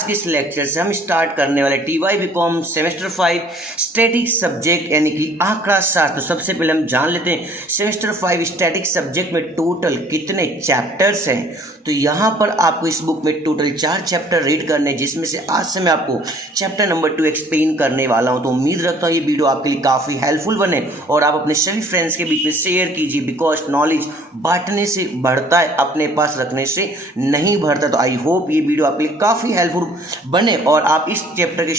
आज के इस लेक्चर से हम स्टार्ट करने वाले TY BCom semester 5 static subject यानी कि आंकड़ा शास्त्र। तो सबसे पहले हम जान लेते हैं सेमेस्टर 5 स्टैटिक सब्जेक्ट में टोटल कितने चैप्टर्स हैं। तो यहाँ पर आपको इस बुक में टोटल 4 चैप्टर रीड करने, जिसमें से आज से मैं आपको चैप्टर नंबर 2 एक्सप्लेन करने वाला हूँ। तो उम्मीद रखता हूँ ये वीडियो आपके लिए काफ़ी हेल्पफुल बने और आप अपने सभी फ्रेंड्स के बीच में शेयर कीजिए, बिकॉज नॉलेज बांटने से बढ़ता है, अपने पास रखने से नहीं बढ़ता। तो आई होप ये वीडियो आपके लिए काफ़ी हेल्पफुल बने और आप इस चैप्टर के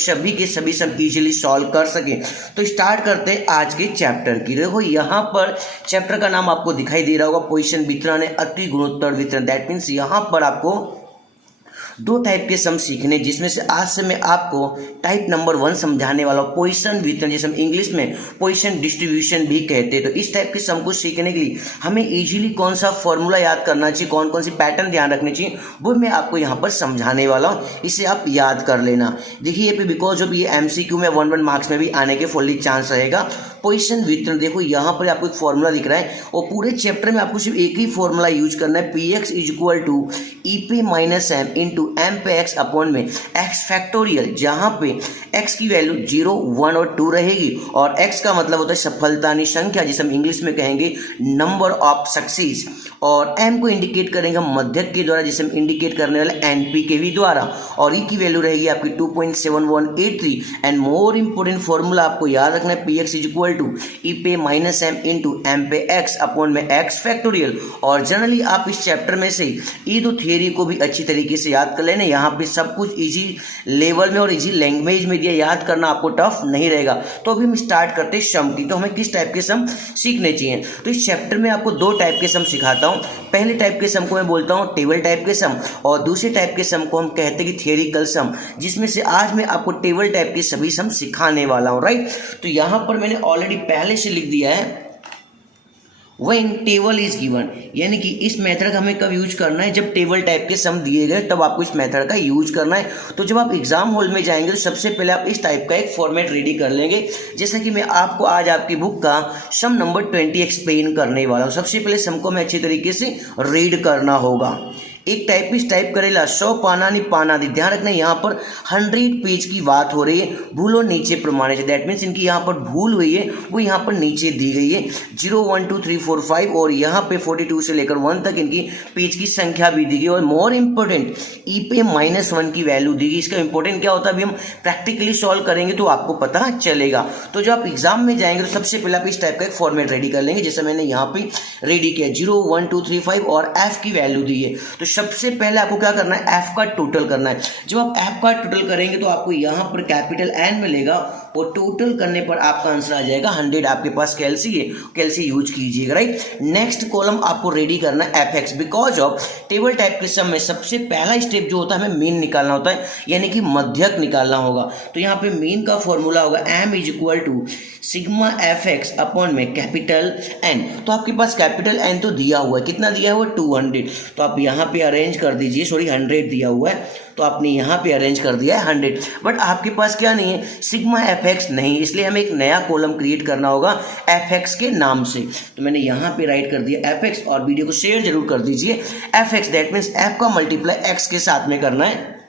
सभी सम इजीली सॉल्व कर सकें। तो स्टार्ट करते हैं आज के चैप्टर की। देखो यहाँ पर चैप्टर का नाम आपको दिखाई दे रहा होगा, पोजीशन वितरण है, अति गुणोत्तर वितरण। दैट मीन्स यहाँ पर आपको 2 टाइप के सम सीखने, जिसमें से आज से मैं आपको टाइप नंबर 1 समझाने वाला हूँ, पोजीशन वितरण, जिसे हम इंग्लिश में पोजीशन डिस्ट्रीब्यूशन भी कहते हैं। तो इस टाइप के सम को सीखने के लिए हमें इजीली कौन सा फॉर्मूला याद करना चाहिए, कौन कौन सी पैटर्न ध्यान रखनी चाहिए, वो मैं आपको यहाँ पर समझाने वाला हूँ। इसे आप याद कर लेना। देखिए ये पे बिकॉज ऑफ ये MCQ में 1 मार्क्स में भी आने के फुल्ली चांस रहेगा। पोजीशन वितरण, देखो यहाँ पर आपको एक फॉर्मूला दिख रहा है और पूरे चैप्टर में आपको सिर्फ एक ही फॉर्मूला यूज करना है, PX = EP - M into M पे X अपॉन में X फैक्टोरियल, जहाँ पे X की वैल्यू 0, 1 और 2 रहेगी और X का मतलब होता है सफलता संख्या, जिसे हम इंग्लिश में कहेंगे नंबर ऑफ सक्सेस, और M को इंडिकेट करेंगे हम मध्यक के द्वारा, जिसे हम इंडिकेट करने वाले NP के भी द्वारा, और E की वैल्यू रहेगी आपकी 2.7183। एंड मोर इंपोर्टेंट फॉर्मूला आपको याद रखना है, PX = EP - M into M पे X अपॉन में X फैक्टोरियल। और जनरली आप इस चैप्टर में से ये दो थियरी को भी अच्छी तरीके से याद कर लेना। यहाँ पे सब कुछ इजी लेवल में और इजी लैंग्वेज में दिया, याद करना आपको टफ नहीं रहेगा। तो अभी हम स्टार्ट करते हैं सम की। तो हमें किस टाइप के सम सीखने चाहिए, तो इस चैप्टर में आपको 2 टाइप के सम सिखाता हूँ। पहले टाइप के सम को मैं बोलता हूँ टेबल टाइप के सम, और दूसरे टाइप के सम को हम कहते हैं कि थियरिकल सम, जिसमें से आज मैं आपको टेबल टाइप के सभी सम सिखाने वाला हूँ। राइट, तो यहाँ पर मैंने ऑलरेडी पहले से लिख दिया है व्हेन टेबल इज गिवन, यानी कि इस मेथड का हमें कब यूज करना है, जब टेबल टाइप के सम दिए गए तब आपको इस मेथड का यूज करना है। तो जब आप एग्जाम हॉल में जाएंगे तो सबसे पहले आप इस टाइप का एक फॉर्मेट रेडी कर लेंगे, जैसा कि मैं आपको आज आपकी बुक का सम नंबर 20 एक्सप्लेन करने वाला हूँ। सबसे पहले सम को हमें अच्छी तरीके से रीड करना होगा। एक टाइपिस्ट टाइप करेला 100 पाना नहीं पाना दी। ध्यान रखना यहाँ पर 100 पेज की बात हो रही है, भूलो नीचे प्रमाणे से। दैट मीन्स इनकी यहाँ पर भूल हुई है, वो यहाँ पर नीचे दी गई है 0 1 2 3 4 5 और यहाँ पे 42 से लेकर 1 तक इनकी पेज की संख्या भी दी गई। और मोर इंपोर्टेंट E पे -1 की वैल्यू दी गई। इसका इंपॉर्टेंट क्या होता है अभी हम प्रैक्टिकली सॉल्व करेंगे तो आपको पता चलेगा। तो जब आप एग्जाम में जाएंगे तो सबसे पहले आप इस टाइप का एक फॉर्मेट रेडी कर लेंगे, जैसे मैंने यहाँ पे रेडी किया 0 1 2 3 5 और F की वैल्यू दी है। तो सबसे पहले आपको क्या करना है, F का टोटल करना है। जब आप F का टोटल करेंगे तो आपको यहाँ पर कैपिटल N मिलेगा और टोटल करने पर आपका आंसर आ जाएगा 100। आपके पास कैलसी है, कैलसी यूज कीजिएगा। राइट, नेक्स्ट कॉलम आपको रेडी करना है FX। Because of table type के सम में सबसे पहला स्टेप जो होता है हमें मीन निकालना होता है, यानी कि मध्यक निकालना होगा। तो यहाँ पे मीन का फॉर्मूला होगा M = सिग्मा FX अपॉन में कैपिटल N। तो आपके पास कैपिटल N तो दिया हुआ है, कितना दिया हुआ है 200। तो आप यहाँ पे अरेंज कर दीजिए, सॉरी 100 दिया हुआ है तो आपने यहाँ पे अरेंज कर दिया है 100। बट आपके पास क्या नहीं है, सिग्मा FX नहीं, इसलिए हमें एक नया कॉलम क्रिएट करना होगा FX के नाम से। तो मैंने यहाँ पे राइट कर दिया FX और वीडियो को शेयर जरूर कर दीजिए। FX दैट मीन्स F का मल्टीप्लाई X के साथ में करना है।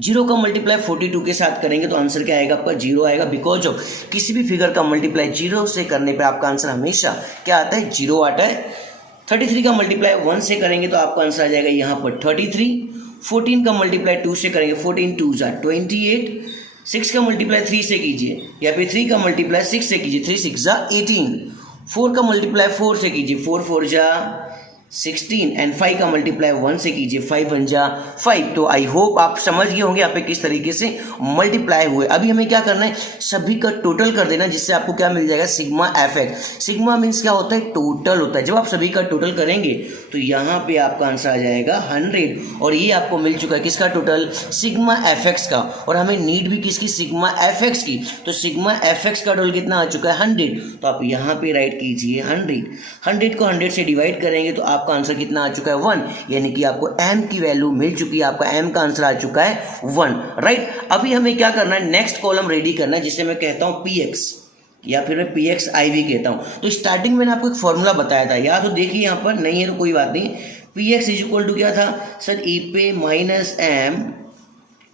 0 का मल्टीप्लाई 42 के साथ करेंगे तो आंसर क्या आएगा आपका 0 आएगा। बिकॉज ऑफ किसी भी फिगर का मल्टीप्लाई 0 से करने पे आपका आंसर हमेशा क्या आता है, 0 आता है। 33 का मल्टीप्लाई 1 से करेंगे तो आपका आंसर आ जाएगा यहाँ पर 33। 14 का मल्टीप्लाई 2 से करेंगे, 14 2 = 28। 6 का मल्टीप्लाई 3 से कीजिए, या फिर 3 का मल्टीप्लाई 6 से कीजिए, 3 6 = 18। 4 का मल्टीप्लाई 4 से कीजिए, 4 4 = 16 एंड 5 का मल्टीप्लाई 1 से कीजिए, 5 1 = 5। तो आई होप आप समझ गए होंगे यहाँ पे किस तरीके से मल्टीप्लाई हुए। अभी हमें क्या करना है, सभी का टोटल कर देना, जिससे आपको क्या मिल जाएगा, सिग्मा FX। सिग्मा मीन्स क्या होता है, टोटल होता है। जब आप सभी का टोटल करेंगे तो यहाँ पे आपका आंसर आ जाएगा 100 और ये आपको मिल चुका है किसका टोटल, सिग्मा FX का। और हमें नीड भी किसकी, सिग्मा FX की। तो सिग्मा FX का टोटल कितना आ चुका है 100। तो आप यहाँ पे राइट कीजिए 100। 100 को 100 से डिवाइड करेंगे तो आपका आंसर कितना आ चुका है 1, यानी कि आपको M की वैल्यू मिल चुकी है। आपका M का आंसर आ चुका है 1। राइट, अभी हमें क्या करना है, नेक्स्ट कॉलम रेडी करना है, जिसे मैं कहता हूं PX या फिर मैं PXI भी कहता हूं। तो स्टार्टिंग में आपको एक फॉर्मूला बताया था, या तो देखिए यहाँ पर नहीं है तो कोई बात नहीं। PX = क्या था सर, E पे -M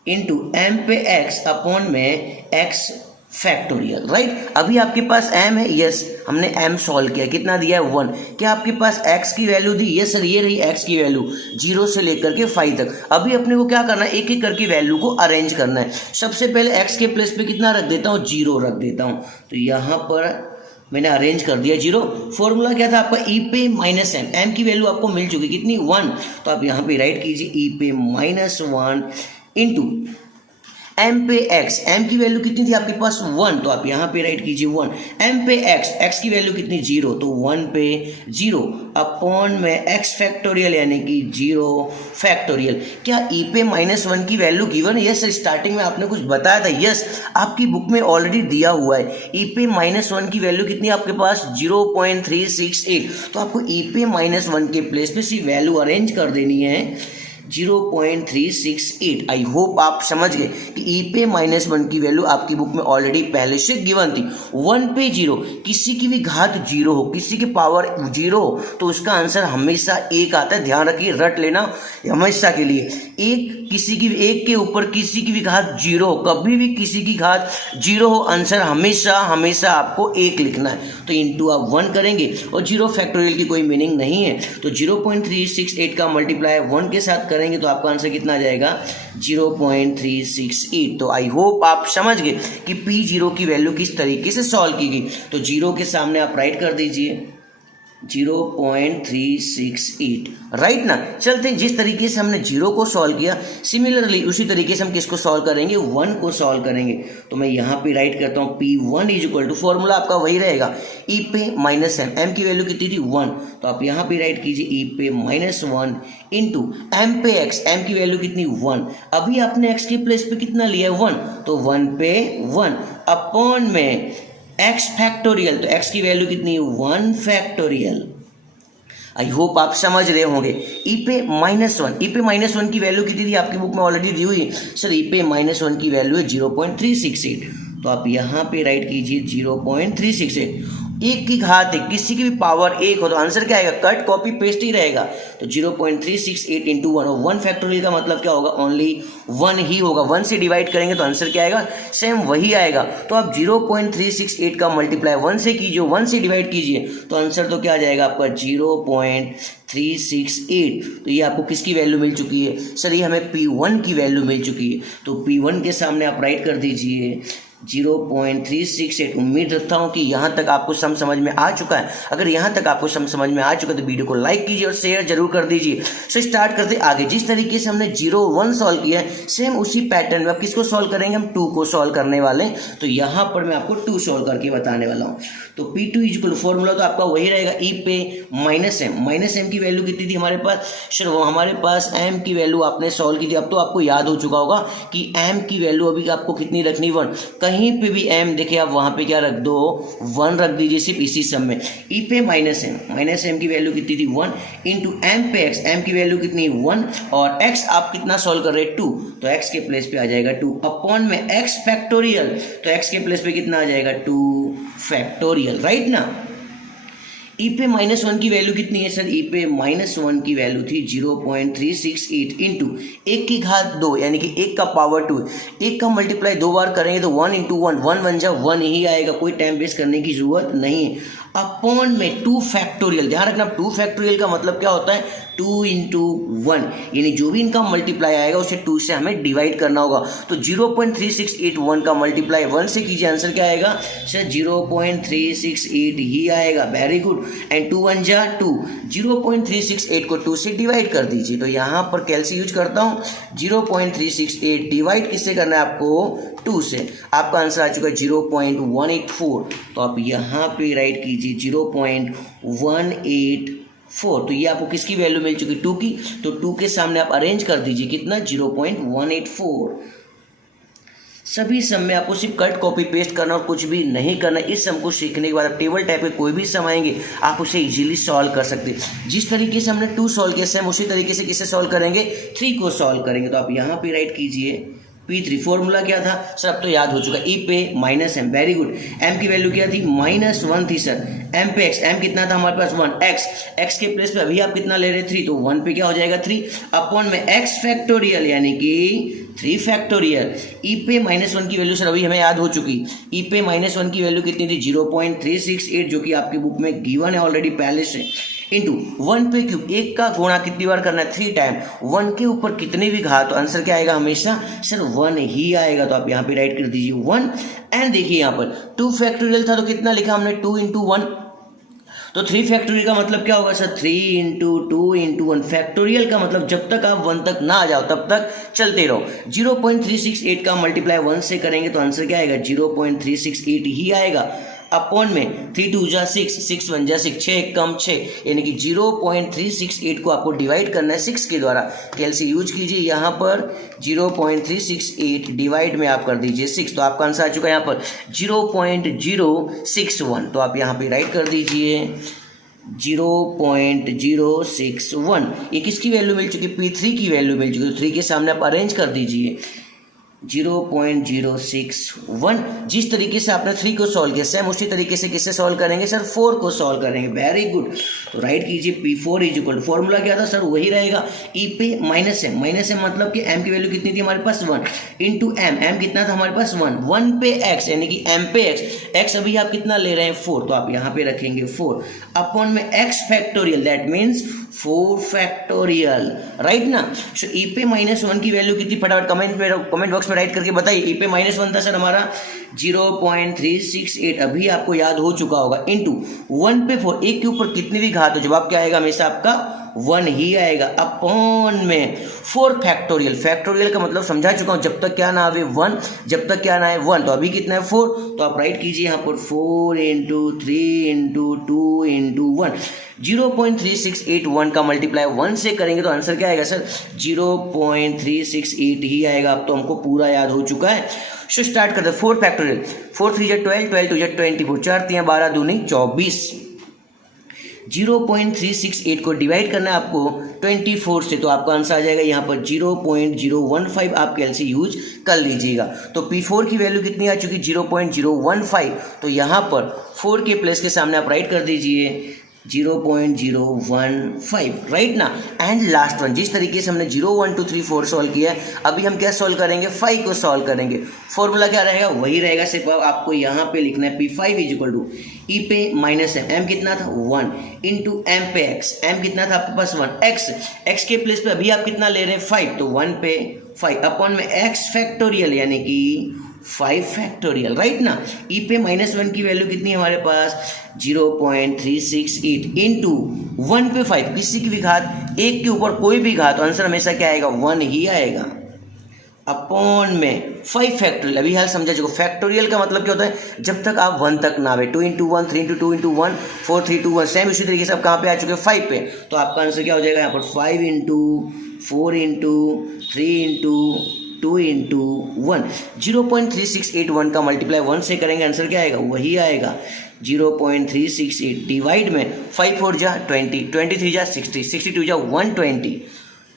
इंटू एम पे एक्स अपॉन में एक्स फैक्टोरियल, राइट। अभी आपके पास m है, यस हमने m सॉल्व किया, कितना दिया है 1। क्या आपके पास x की वैल्यू दी, यस सर ये रही x की वैल्यू 0 से लेकर के 5 तक। अभी अपने को क्या करना है, एक एक करके वैल्यू को अरेंज करना है। सबसे पहले x के प्लेस पे कितना रख देता हूँ, 0 रख देता हूँ। तो यहाँ पर मैंने अरेंज कर दिया 0। फॉर्मूला क्या था आपका, ई पे माइनस एम, एम की वैल्यू आपको मिल चुकी कितनी 1। तो आप यहाँ पे राइट कीजिए ई पे माइनस 1 इंटू एम पे एक्स, एम की वैल्यू कितनी थी आपके पास 1, तो आप यहाँ पे राइट कीजिए 1। एम पे एक्स, एक्स की वैल्यू कितनी 0, तो 1 पे 0 अपॉन में एक्स फैक्टोरियल यानी कि 0 फैक्टोरियल। क्या ई पे माइनस 1 की वैल्यू गिवन है, यस स्टार्टिंग में आपने कुछ बताया था, यस आपकी बुक में ऑलरेडी दिया हुआ है। ई पे माइनस 1 की वैल्यू कितनी आपके पास 0.368, तो आपको ई पे माइनस 1 के प्लेस पे सी वैल्यू अरेंज कर देनी है 0.368। आई होप आप समझ गए कि ई पे माइनस 1 की वैल्यू आपकी बुक में ऑलरेडी पहले से गिवन थी। 1 पे 0, किसी की भी घात 0 हो, किसी की पावर 0 हो तो उसका आंसर हमेशा 1 आता है। ध्यान रखिए, रट लेना हमेशा के लिए। एक के ऊपर किसी की भी घात 0 हो, कभी भी किसी की घात 0 हो, आंसर हमेशा हमेशा आपको 1 लिखना है। तो इंटू आप 1 करेंगे और 0 फैक्टोरियल की कोई मीनिंग नहीं है, तो 0.368 का मल्टीप्लाई 1 के साथ करेंगे तो आपका आंसर कितना आ जाएगा 0.368। तो आई होप आप समझ गए कि P0 की वैल्यू किस तरीके से सॉल्व की गई। तो 0 के सामने आप राइट कर दीजिए 0.368, राइट ना। चलते हैं, जिस तरीके से हमने 0 को सॉल्व किया सिमिलरली उसी तरीके से हम किसको सॉल्व करेंगे, 1 को सॉल्व करेंगे। तो मैं यहाँ पे राइट करता हूँ P1 is equal to, formula आपका वही रहेगा ई पे माइनस एम, एम की वैल्यू कितनी थी 1, तो आप यहाँ पे राइट कीजिए ई पे माइनस 1 इंटू एम पे एक्स, एम की वैल्यू कितनी 1। अभी आपने एक्स के प्लेस पे कितना लिया है 1, तो 1 पे 1 अपॉन में एक्स फैक्टोरियल, तो एक्स की वैल्यू कितनी 1 फैक्टोरियल। आई होप आप समझ रहे होंगे। ई पे माइनस 1, ई पे माइनस 1 की वैल्यू कितनी थी आपकी बुक में ऑलरेडी दी हुई सर, ई पे माइनस 1 की वैल्यू है 0.368, तो आप यहाँ पे राइट कीजिए 0.368। एक की घात है, किसी की भी पावर 1 हो तो आंसर क्या आएगा, कट कॉपी पेस्ट ही रहेगा। तो 0.368 इंटू 1, और 1 फैक्टोरियल का मतलब क्या होगा, ओनली 1 ही होगा। 1 से डिवाइड करेंगे तो आंसर क्या आएगा, सेम वही आएगा। तो आप 0.368 का मल्टीप्लाई 1 से कीजिए, 1 से डिवाइड कीजिए तो आंसर तो क्या आ जाएगा आपका 0.368। तो ये आपको किसकी वैल्यू मिल चुकी है सर, ये हमें P1 की वैल्यू मिल चुकी है। तो P1 के सामने आप राइट कर दीजिए 0.368। उम्मीद रखता हूँ कि यहाँ तक आपको समझ में आ चुका है। अगर यहाँ तक आपको समझ में आ चुका है तो वीडियो को लाइक कीजिए और शेयर जरूर कर दीजिए। सो स्टार्ट करते आगे। जिस तरीके से हमने 0 1 सॉल्व किया है सेम उसी पैटर्न में अब किसको सॉल्व करेंगे, हम 2 को सॉल्व करने वाले हैं। तो यहाँ पर मैं आपको 2 सॉल्व करके बताने वाला हूँ। तो P2 इक्वल फॉर्मूला तो आपका वही रहेगा ई पे माइनस एम। माइनस एम की वैल्यू कितनी थी हमारे पास सर, वो हमारे पास एम की वैल्यू आपने सॉल्व की थी। अब तो आपको याद हो चुका होगा कि एम की वैल्यू अभी आपको कितनी रखनी 1। कहीं पे भी एम देखिए आप वहां पे क्या रख दो 1 रख दीजिए सिर्फ इसी सम में। ई पे माइनस एम की वैल्यू कितनी थी 1 इंटू एम पे एक्स, एम की वैल्यू कितनी 1 और एक्स आप कितना सॉल्व कर रहे हैं 2, तो एक्स के प्लेस पे आ जाएगा 2 अपॉन में एक्स फैक्टोरियल, तो एक्स के प्लेस पे कितना आ जाएगा 2 फैक्टोरियल, राइट ना। ई पे माइनस 1 की वैल्यू कितनी है सर, ई पे माइनस 1 की वैल्यू थी 0.368 इंटू 1 की घात 2 यानी कि 1 का पावर 2। 1 का मल्टीप्लाई 2 बार करेंगे तो 1 इंटू 1 1 बन जा 1 ही आएगा, कोई टाइम वेस्ट करने की जरूरत नहीं है। अपॉन में 2 फैक्टोरियल, ध्यान रखना 2 फैक्टोरियल का मतलब क्या होता है 2 इंटू 1, यानी जो भी इनका मल्टीप्लाई आएगा उसे 2 से हमें डिवाइड करना होगा। तो 0.3681 का मल्टीप्लाई 1 से कीजिए, आंसर क्या आएगा सर 0.368 ही आएगा। Very good. एंड 2 1 जा 2, 0.368 को 2 से डिवाइड कर दीजिए। तो यहाँ पर कैलसी यूज करता हूँ 0.368 डिवाइड किससे करना है आपको 2 से, आपका आंसर आ चुका है 0.184। तो आप यहाँ पे राइट कीजिए 0.184। तो ये आपको किसकी वैल्यू मिल चुकी 2 की, तो 2 के सामने आप अरेंज कर दीजिए कितना 0.184। सभी सम में आपको सिर्फ कट कॉपी पेस्ट करना और कुछ भी नहीं करना। इस सम को सीखने के बाद आप टेबल टाइप के कोई भी सम आएंगे आप उसे इजीली सॉल्व कर सकते हैं। जिस तरीके से हमने 2 सॉल्व किया सेम उसी तरीके से किसे सॉल्व करेंगे 3 को सॉल्व करेंगे। तो आप यहाँ पे राइट कीजिए P3, फॉर्मूला क्या था सर, अब तो याद हो चुका, ई पे minus m. Very good. M की वैल्यू क्या थी -1 थी सर। एम पे एक्स, एम कितना था हमारे पास 1, एक्स के प्लेस पे अभी आप कितना ले रहे 3, तो 1 पे क्या हो जाएगा 3 अपॉन में एक्स फैक्टोरियल यानी कि 3 फैक्टोरियल। ई पे -1 की वैल्यू सर अभी हमें याद हो चुकी। ई पे -1 की वैल्यू कितनी थी 0.368 जो कि आपकी बुक में गिवन है ऑलरेडी पहले से, इंटू 1 पे क्यूब, एक का गुणा कितनी बार करना है 3 टाइम, 1 के ऊपर कितनी भी घात, तो आंसर क्या आएगा हमेशा सर 1 ही आएगा। तो आप यहाँ पे राइट कर दीजिए 1। एंड देखिए यहाँ पर 2 फैक्टोरियल था तो कितना लिखा हमने 2 इंटू 1, तो 3 फैक्टोरियल का मतलब क्या होगा सर 3 इंटू 2 इंटू 1। फैक्टोरियल का मतलब जब तक आप 1 तक ना आ जाओ तब तक चलते रहो। 0.368 का मल्टीप्लाई 1 से करेंगे तो आंसर क्या आएगा 0.368 ही आएगा। अपॉन में 3 2 जा 6, 6 1 जा 6, 6 1 कम 6, यानी कि 0.368 को आपको डिवाइड करना है 6 के द्वारा। कैलसी यूज कीजिए यहाँ पर 0.368 डिवाइड में आप कर दीजिए 6, तो आपका आंसर आ चुका है यहाँ पर 0.061। तो आप यहाँ पे राइट कर दीजिए 0.061। ये किसकी वैल्यू मिल चुकी, P3 की वैल्यू मिल चुकी, तो 3 के सामने आप अरेंज कर दीजिए 0.061। जिस तरीके से आपने 3 को सॉल्व किया सेम उसी तरीके से किससे सॉल्व करेंगे सर 4 को सॉल्व करेंगे। Very good. तो राइट कीजिए P4 इज इक्वल, फॉर्मूला क्या था सर वही रहेगा, ई पे माइनस एम मतलब कि m की वैल्यू कितनी थी हमारे पास 1 इंटू m कितना था हमारे पास 1 पे x यानी कि m पे x अभी आप कितना ले रहे हैं 4, तो आप यहाँ पे रखेंगे 4 अपॉन में x factorial that means 4 factorial, right ना। सो ई पे -1 की वैल्यू कितनी, फटाफट कमेंट बॉक्स में राइट करके बताइए। ई पे -1 था सर हमारा 0.368, अभी आपको याद हो चुका होगा, इंटू 1 पे 4, एक के ऊपर कितनी भी घात हो जवाब क्या आएगा हमेशा आपका 1 ही आएगा। अपॉन में 4 फैक्टोरियल, फैक्टोरियल का मतलब समझा चुका हूं, जब तक क्या ना आवे 1, जब तक क्या ना आए 1, तो अभी कितना है 4, तो आप राइट कीजिए यहाँ पर 4 इंटू 3 इंटू 2 इंटू 1। 0.3681 का मल्टीप्लाई 1 से करेंगे तो आंसर क्या आएगा सर 0.368 ही आएगा। अब तो हमको पूरा याद हो चुका है। सो स्टार्ट करते 4 फैक्टोरियल, 4 3 12, 12 2 24, 4 3 12 दूनी 24। 0.368 को डिवाइड करना है आपको 24 से, तो आपका आंसर आ जाएगा यहाँ पर 0.015। आप कैलसी यूज कर लीजिएगा। तो P4 की वैल्यू कितनी आ चुकी 0.015, तो यहाँ पर 4 के प्लेस के सामने आप राइट कर दीजिए 0.015, राइट ना। एंड लास्ट वन, जिस तरीके से हमने 0 1 2 3 4 सॉल्व किया है, अभी हम क्या सॉल्व करेंगे 5 को सॉल्व करेंगे। फॉर्मूला क्या रहेगा वही रहेगा, सिर्फ आपको यहाँ पे लिखना है P5 इज इक्वल टू ई पे माइनस m कितना था 1 इंटू m पे x, m कितना था आपके पास 1, x के प्लेस पे अभी आप कितना ले रहे हैं 5, तो 1 पे 5 अपॉन में x फैक्टोरियल यानी कि 5 फैक्टोरियल, राइट ना। ई पे -1 की वैल्यू कितनी है हमारे पास 0.368 इंटू 1 पे 5, किसी की भी घात, एक के ऊपर कोई भी घात, आंसर हमेशा क्या आएगा 1 ही आएगा। अपॉन में 5 फैक्टोरियल, अभी हाल समझा चुको। फैक्टोरियल का मतलब क्या होता है जब तक आप 1 तक ना आवे, 2 इंटू 1 3 इंटू 2 इंटू 1 4 3 2 1, सेम इसी तरीके से आप कहाँ पे आ चुके हैं 5 पे, तो आपका आंसर क्या हो जाएगा यहाँ पर 5 इंटू 4 इंटू 3 इंटू 2 इंटू 1। 0.3681 का मल्टीप्लाई 1 से करेंगे आंसर क्या आएगा वही आएगा 0.368 डिवाइड में 5 4 जा 20, 23 जा 60, 62 जा 120।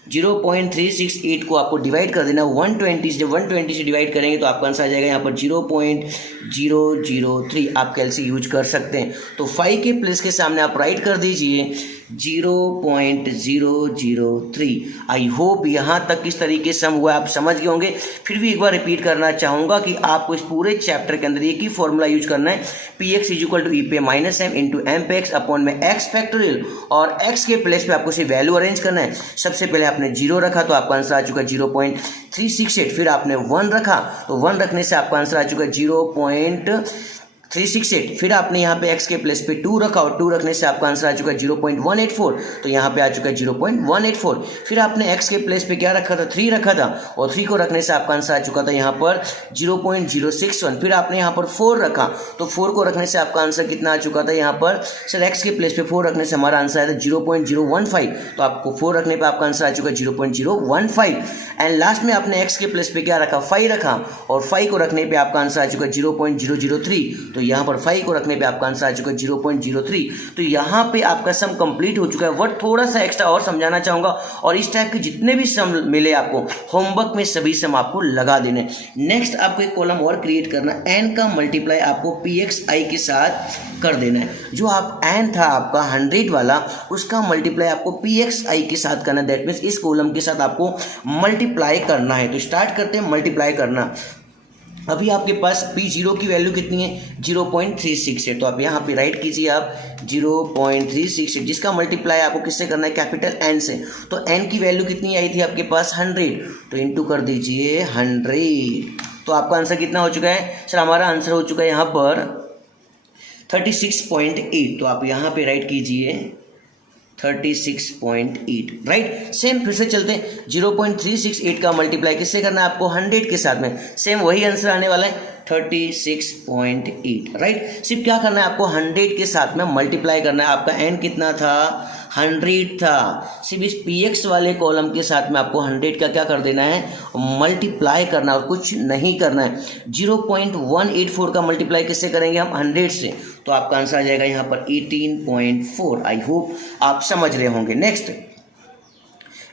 0.368 को आपको डिवाइड कर देना 120 से, जब 120 से डिवाइड करेंगे तो आपका आंसर आ जाएगा यहाँ पर 0.003। आप कैलसी यूज कर सकते हैं। तो 5 के प्लेस के सामने आप राइट कर दीजिए 0.003। आई होप यहाँ तक किस तरीके से हम हुआ आप समझ गए होंगे। फिर भी एक बार रिपीट करना चाहूँगा कि आपको इस पूरे चैप्टर के अंदर एक ही फॉर्मूला यूज करना है, Px इज इक्वल टू ई पे माइनस एम इंटू एम पे एक्स अपॉन में एक्स फैक्टोरियल, और x के प्लेस पे आपको सिर्फ वैल्यू अरेंज करना है। सबसे पहले आपने 0 रखा तो आपका आंसर आ चुका 0.368, फिर आपने 1 रखा तो 1 रखने से आपका आंसर आ चुका 0.368, फिर आपने यहाँ पे x के प्लेस पे 2 रखा और 2 रखने से आपका आंसर आ चुका है 0.184, तो यहाँ पे आ चुका है 0.184। फिर आपने x के प्लेस पे क्या रखा था 3 रखा था और 3 को रखने से आपका आंसर आ चुका था यहाँ पर 0.061। फिर आपने यहाँ पर 4 रखा तो 4 को रखने से आपका आंसर कितना आ चुका था यहाँ पर सर x के प्लेस पे 4 रखने से हमारा आंसर आया था 0.015, तो आपको 4 रखने पर आपका आंसर आ चुका है 0.015। एंड लास्ट में आपने x के प्लेस पे क्या रखा 5 रखा और 5 को रखने पर आपका आंसर आ चुका है 0.003, तो यहाँ पर 5 को रखने पे आपका आंसर आ चुका है 0.03। तो यहाँ पे आपका सम कंप्लीट हो चुका है। वर्ड थोड़ा सा एक्स्ट्रा और समझाना चाहूँगा, और इस टाइप के जितने भी सम मिले आपको होमवर्क में सभी सम आपको लगा देने। नेक्स्ट आपको एक कॉलम और क्रिएट करना, n का मल्टीप्लाई आपको pxi के साथ कर देना है। जो आप n था आपका 100 वाला, उसका मल्टीप्लाई आपको pxi के साथ करना है। दैट मीन्स इस कॉलम के साथ आपको मल्टीप्लाई मल्टीप्लाई करना है। तो स्टार्ट करते हैं मल्टीप्लाई करना। अभी आपके पास P0 की वैल्यू कितनी है, 0.36 है। तो आप यहाँ पे राइट कीजिए आप 0.36 है, जिसका मल्टीप्लाई आपको किससे करना है, कैपिटल N से। तो N की वैल्यू कितनी आई थी आपके पास 100, तो इंटू कर दीजिए 100। तो आपका आंसर कितना हो चुका है सर, हमारा आंसर हो चुका है यहाँ पर 36.8। तो आप यहाँ पे राइट कीजिए 36.8, राइट। सेम फिर से चलते हैं, 0.368 का मल्टीप्लाई किससे करना है आपको, 100 के साथ में। सेम वही आंसर आने वाला है 36.8, राइट। सिर्फ क्या करना है आपको, 100 के साथ में मल्टीप्लाई करना है। आपका n कितना था, 100 था। सिर्फ इस px वाले कॉलम के साथ में आपको 100 का क्या कर देना है, मल्टीप्लाई करना, और कुछ नहीं करना है। 0.184 का मल्टीप्लाई किससे करेंगे हम, 100 से। तो आपका आंसर आ जाएगा यहाँ पर 18.4। आई होप आप समझ रहे होंगे। नेक्स्ट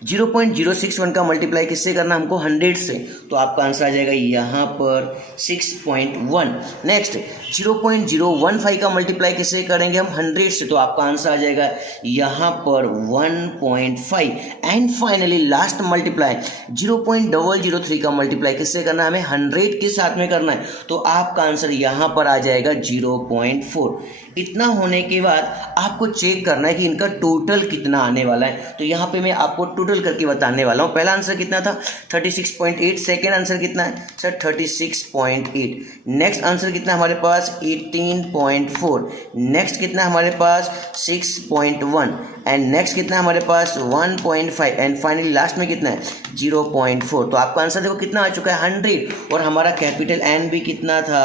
0.061 का मल्टीप्लाई किससे करना हमको, 100 से। तो आपका आंसर आ जाएगा यहाँ पर 6.1। नेक्स्ट 0.015 का मल्टीप्लाई किससे करेंगे हम, 100 से। तो आपका आंसर आ जाएगा यहाँ पर 1.5। एंड फाइनली लास्ट मल्टीप्लाई 0.003 का मल्टीप्लाई किससे करना है, हमें 100 के साथ में करना है। तो आपका आंसर यहाँ पर आ जाएगा 0.4। इतना होने के बाद आपको चेक करना है कि इनका टोटल कितना आने वाला है। तो यहाँ पे मैं आपको टोटल करके बताने वाला हूँ। पहला आंसर कितना था, 36.8। सेकेंड आंसर कितना है सर, 36.8। नेक्स्ट आंसर कितना हमारे पास, 18.4। नेक्स्ट कितना हमारे पास, 6.1। एंड नेक्स्ट कितना हमारे पास, 1.5। एंड फाइनली लास्ट में कितना है, 0.4। तो आपका आंसर देखो कितना आ चुका है, 100। और हमारा कैपिटल N भी कितना था,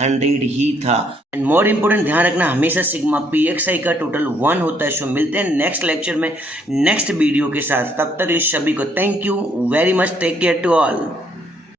100 ही था। एंड मोर इम्पोर्टेंट ध्यान रखना, हमेशा सिग्मा PXI का टोटल 1 होता है। सो मिलते हैं नेक्स्ट लेक्चर में नेक्स्ट वीडियो के साथ। तब तक सभी को thank you very much, take care to all.